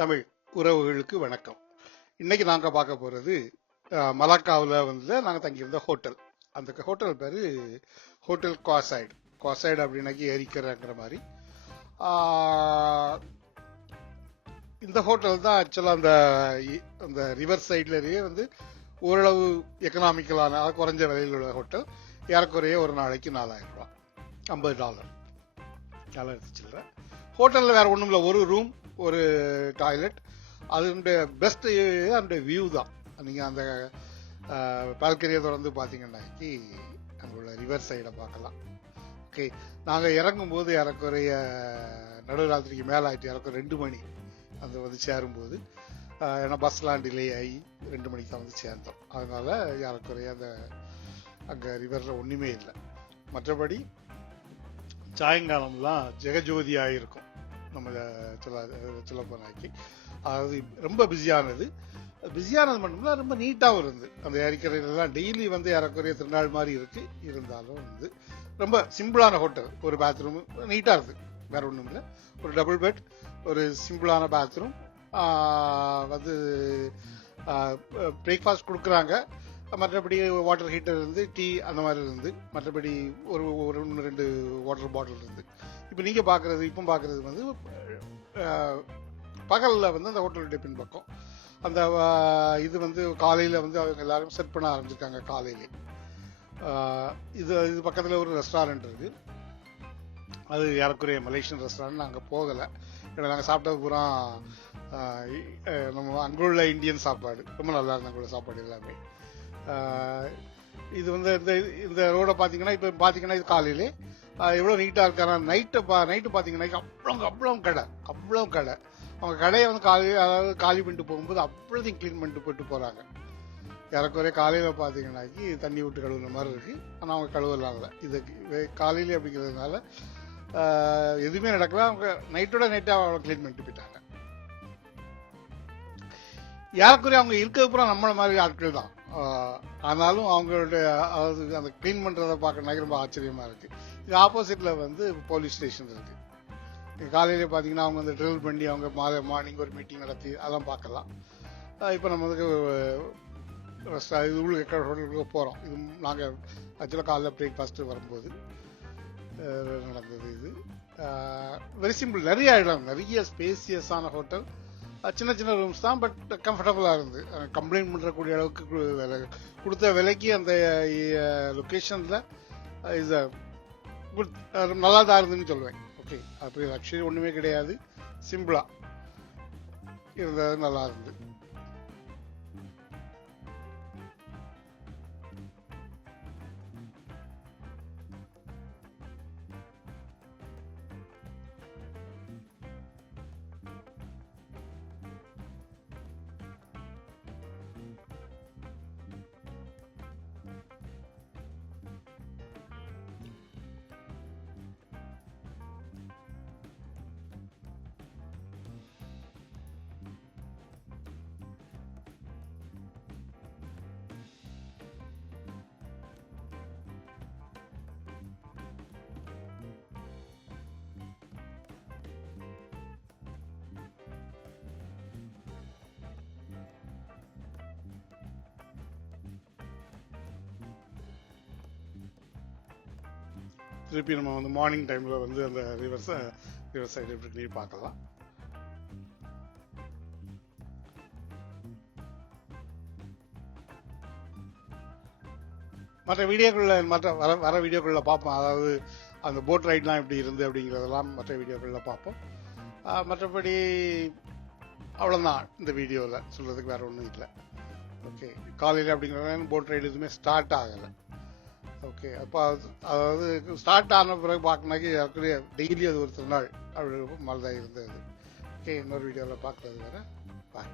தமிழ் உறவுகளுக்கு வணக்கம். இன்னைக்கு நாங்க பார்க்க போறது மலாக்காவில் வந்து நாங்க தங்கியிருந்த ஹோட்டல். அந்த ஹோட்டல் பேரு ஹோட்டல் குவாசைடு. குவாசைடு அப்படின்னாக்கி ஏரிக்கிறங்கிற மாதிரி. இந்த ஹோட்டல் தான் ஆக்சுவலா அந்த ரிவர் சைட்லயே வந்து ஓரளவு எக்கனாமிக்கலான குறைஞ்ச விலையில் உள்ள ஹோட்டல். ஏறக்குறைய ஒரு நாளைக்கு $4000, $50 எடுத்துச்சுல்ல. ஹோட்டல்ல வேற ஒண்ணும் இல்லை, ஒரு ரூம், ஒரு டாய்லெட். அதனுடைய பெஸ்ட் அந்த வியூ தான். நீங்க அந்த பால்கனியை தொடர்ந்து பாத்தீங்கன்னாக்கி அங்குள்ள ரிவர் சைடை பார்க்கலாம். ஓகே, நாங்க இறங்கும் போது ஏறக்குறைய நடுராத்திரிக்கு மேல ஆயிட்டு, ஏறக்குறைய 2 மணி அந்த வந்து சேரும்போது. ஏன்னா பஸ்லாம் டிலே ஆகி 2 மணிக்கு தான் வந்து சேர்ந்தோம். அதனால ஏறக்குறைய அங்க ரிவர்ல ஒண்ணுமே இல்லை. மற்றபடி சாயங்காலம்லாம் ஜெகஜோதியா இருக்கும். நம்ம சொல்ல போனாக்கி அதாவது ரொம்ப பிஸியானது மட்டும்தான், ரொம்ப நீட்டாகவும் இருந்து. அந்த ஏரிக்கரையிலாம் டெய்லி வந்து ஏறக்குறைய திருநாள் மாதிரி இருக்கு. இருந்தாலும் வந்து ரொம்ப சிம்பிளான ஹோட்டல். ஒரு பாத்ரூம் நீட்டா இருக்கு, வேற ஒன்றும் இல்லை. ஒரு டபுள் பெட், ஒரு சிம்பிளான பாத்ரூம், வந்து பிரேக்ஃபாஸ்ட் கொடுக்குறாங்க. மற்றபடி வாட்டர் ஹீட்டர் இருந்து, டீ அந்த மாதிரி இருந்து, மற்றபடி ஒரு 1-2 வாட்டர் பாட்டில் இருந்து. இப்போ நீங்க இப்போ பாக்குறது வந்து பகல்ல வந்து அந்த ஹோட்டலுடைய பின்பக்கம் அந்த இது வந்து காலையில வந்து அவங்க எல்லாரும் செட் பண்ண ஆரம்பிச்சிருக்காங்க காலையிலே. இது பக்கத்துல ஒரு ரெஸ்டாரண்ட் இருக்கு. அது ஏறக்குறைய மலேசியன் ரெஸ்டாரண்ட். நாங்க போகல, ஏன்னா நாங்க சாப்பிட்டது பூரா நம்ம அங்குள்ள இந்தியன் சாப்பாடு. ரொம்ப நல்லா இருந்த அங்குள்ள சாப்பாடு எல்லாமே. இது வந்து இந்த ரோட பாத்தீங்கன்னா, இப்ப பாத்தீங்கன்னா இது காலையிலே எவ்வளவு நீட்டா இருக்காரு. நைட்டு பாத்தீங்கன்னா அவ்வளவு கடை. அவங்க கடையை வந்து அதாவது காலி பண்ணிட்டு போகும்போது அவ்வளோதையும் கிளீன் பண்ணிட்டு போட்டு போறாங்க. ஏறக்குறைய காலையில பாத்தீங்கன்னாக்கி தண்ணி விட்டு கழுவுன மாதிரி இருக்கு. ஆனா அவங்க கழுவலாம் இல்லை. இது காலையிலே அப்படிங்கிறதுனால எதுவுமே நடக்கல. அவங்க நைட்டா அவங்க கிளீன் பண்ணிட்டு போயிட்டாங்க. ஏறக்குறைய அவங்க இருக்கிறது பூரா நம்மள மாதிரி ஆட்கள் தான். ஆனாலும் அவங்களுடைய அதாவது அந்த கிளீன் பண்றதை பார்க்கறதுக்கு ரொம்ப ஆச்சரியமா இருக்கு. இது ஆப்போசிட்ல வந்து போலீஸ் ஸ்டேஷன் இருக்கு. காலையில பாத்தீங்கன்னா அவங்க வந்து ட்ரில் பண்ணி அவங்க மார்னிங் ஒரு மீட்டிங் நடத்தி அதெல்லாம் பார்க்கலாம். இப்போ நம்ம வந்து ஹோட்டலுக்கு போறோம். இது நாங்க ஆக்சுவலா காலைல பிரேக்ஃபாஸ்ட் வரும்போது நடந்தது. இது வெரி சிம்பிள். நிறைய இடம், நிறைய ஸ்பேசியஸான ஹோட்டல். சின்ன ரூம்ஸ் தான், பட் கம்ஃபர்டபுளா இருந்து. கம்ப்ளைண்ட் பண்றக்கூடிய அளவுக்கு கொடுத்த விலைக்கு அந்த லொகேஷன்ல இது குட், நல்லா தான் இருந்துன்னு சொல்லுவேன். ஓகே, அப்படி லக்ஸரி ஒண்ணுமே கிடையாது, சிம்பிளா இருந்தது, நல்லா இருந்து. திருப்பி நம்ம வந்து மார்னிங் டைம்ல வந்து அந்த ரிவர் சைடு எப்படி பார்க்கலாம். மற்ற வர வீடியோக்குள்ள பார்ப்போம். அதாவது அந்த போட் ரைட்லாம் எப்படி இருந்து அப்படிங்கிறதெல்லாம் மற்ற வீடியோக்குள்ள பார்ப்போம். மற்றபடி அவ்வளவுதான் இந்த வீடியோவில் சொல்றதுக்கு, வேற ஒன்றும் இல்லை. ஓகே, காலையில் அப்படிங்கிறத போட் ரைடு எதுவுமே ஸ்டார்ட் ஆகலை. ஓகே, அப்போ அதாவது ஸ்டார்ட் ஆன பிறகு பார்க்கணாக்கி டெய்லி அது ஒரு திருநாள் அப்படி மாதிரி தான் இருந்தது. ஓகே, இன்னொரு வீடியோவில் பார்க்கறது வேற. பாய்.